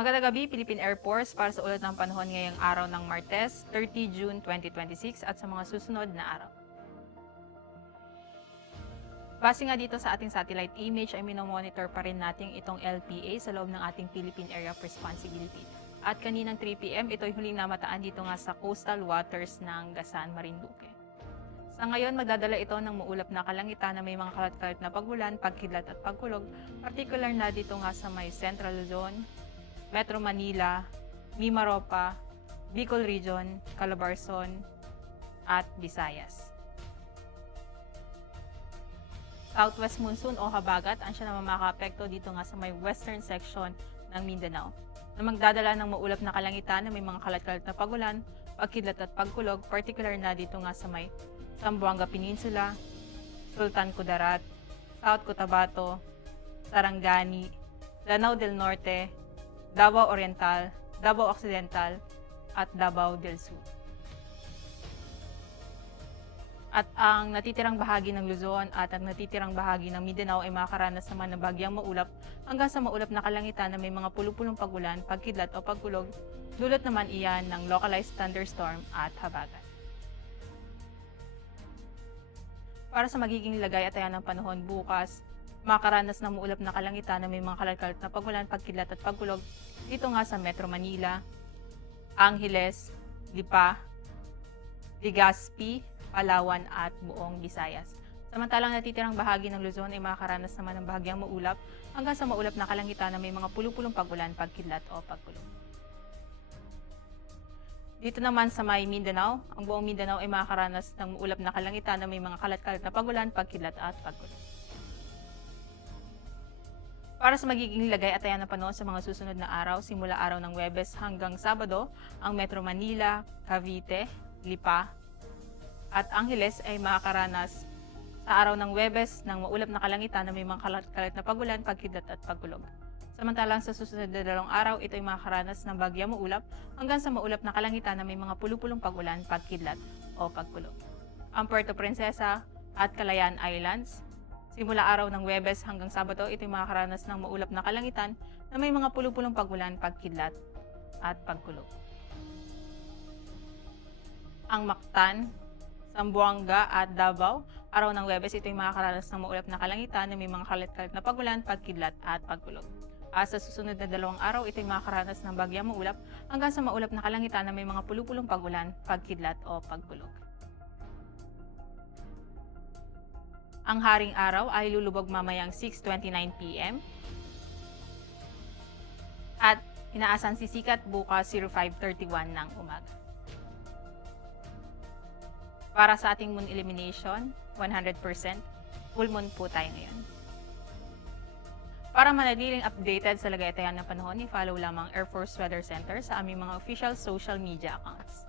Magandang gabi, Philippine Air Force, para sa ulat ng panahon ngayong araw ng Martes, 30 June 2026 at sa mga susunod na araw. Base nga dito sa ating satellite image ay minomonitor pa rin natin itong LPA sa loob ng ating Philippine Area of Responsibility. At kaninang 3 p.m. ito'y huling namataan dito nga sa coastal waters ng Gasan, Marinduque. Sa ngayon, magdadala ito ng maulap na kalangitan na may mga kalat-kalat na pagulan, pagkidlat at pagkulog, particular na dito nga sa may Central Luzon, Metro Manila, Mimaropa, Bicol Region, Calabarzon, at Visayas. Southwest monsoon o habagat ang siya na makakaapekto dito nga sa may western section ng Mindanao, na magdadala ng maulap na kalangitan na may mga kalat-kalat na pagulan, pagkidlat at pagkulog, particular na dito nga sa may Zamboanga Peninsula, Sultan Kudarat, South Cotabato, Sarangani, Lanao del Norte, Davao Oriental, Davao Occidental, at Davao del Sur. At ang natitirang bahagi ng Luzon at ang natitirang bahagi ng Mindanao ay makakaranas naman ng bagyang maulap hanggang sa maulap na kalangitan na may mga pulupulong pagulan, pagkidlat o pagkulog, dulot naman iyan ng localized thunderstorm at habagat. Para sa magiging lagay at ayan ng panahon bukas, makakaranas ng maulap na kalangitan na may mga kalat-kalat na pagulan, pagkidlat at pagkulog dito nga sa Metro Manila, Angeles, Lipa, Legazpi, Palawan at buong Visayas. Samantalang natitirang bahagi ng Luzon ay makakaranas naman ng bahagyang maulap hanggang sa maulap na kalangitan na may mga pulupulong pagulan, pagkidlat o pagkulog. Dito naman sa may Mindanao, ang buong Mindanao ay makakaranas ng maulap na kalangitan na may mga kalat-kalat na pagulan, pagkidlat at pagkulog. Para sa magiging lagay at ayan ng panahon sa mga susunod na araw, simula araw ng Huwebes hanggang Sabado, ang Metro Manila, Cavite, Lipa, at Angeles ay makakaranas sa araw ng Huwebes ng maulap na kalangitan na may mga kalat-kalat na pagulan, pagkidlat at pagkulog. Samantalang sa susunod na 2 araw, ito ay makakaranas ng bagyang maulap hanggang sa maulap na kalangitan na may mga pulupulong pagulan, pagkidlat o pagkulog. Ang Puerto Princesa at Calayan Islands, simula araw ng Huwebes hanggang Sabado, ito ay makakaranas ng maulap na kalangitan na may mga pulupulong pagulan, pagkidlat at pagkulog. Ang Mactan, Zamboanga at Davao, araw ng Huwebes, ito ay makakaranas ng maulap na kalangitan na may mga kalat-kalat na pagulan, pagkidlat at pagkulog. Sa susunod na 2 araw, ito ay makakaranas ng bagyang maulap hanggang sa maulap na kalangitan na may mga pulupulong pagulan, pagkidlat o pagkulog. Ang haring araw ay lulubog mamayang 6:29 p.m. at inaasan sisikat bukas 05:31 ng umaga. Para sa ating moon elimination, 100%, full moon po tayo ngayon. Para manatiling updated sa lagay at ayan ng panahon, i-follow lamang Air Force Weather Center sa aming mga official social media accounts.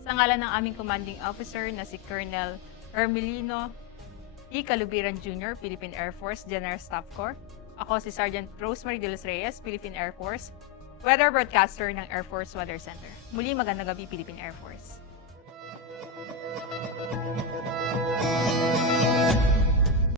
Sa ngalan ng aming commanding officer na si Colonel Hermelino E. Calubiran Jr., Philippine Air Force General Staff Corps, ako si Sergeant Rosemary De Los Reyes, Philippine Air Force, Weather Broadcaster ng Air Force Weather Center. Muli magandang gabi, Philippine Air Force.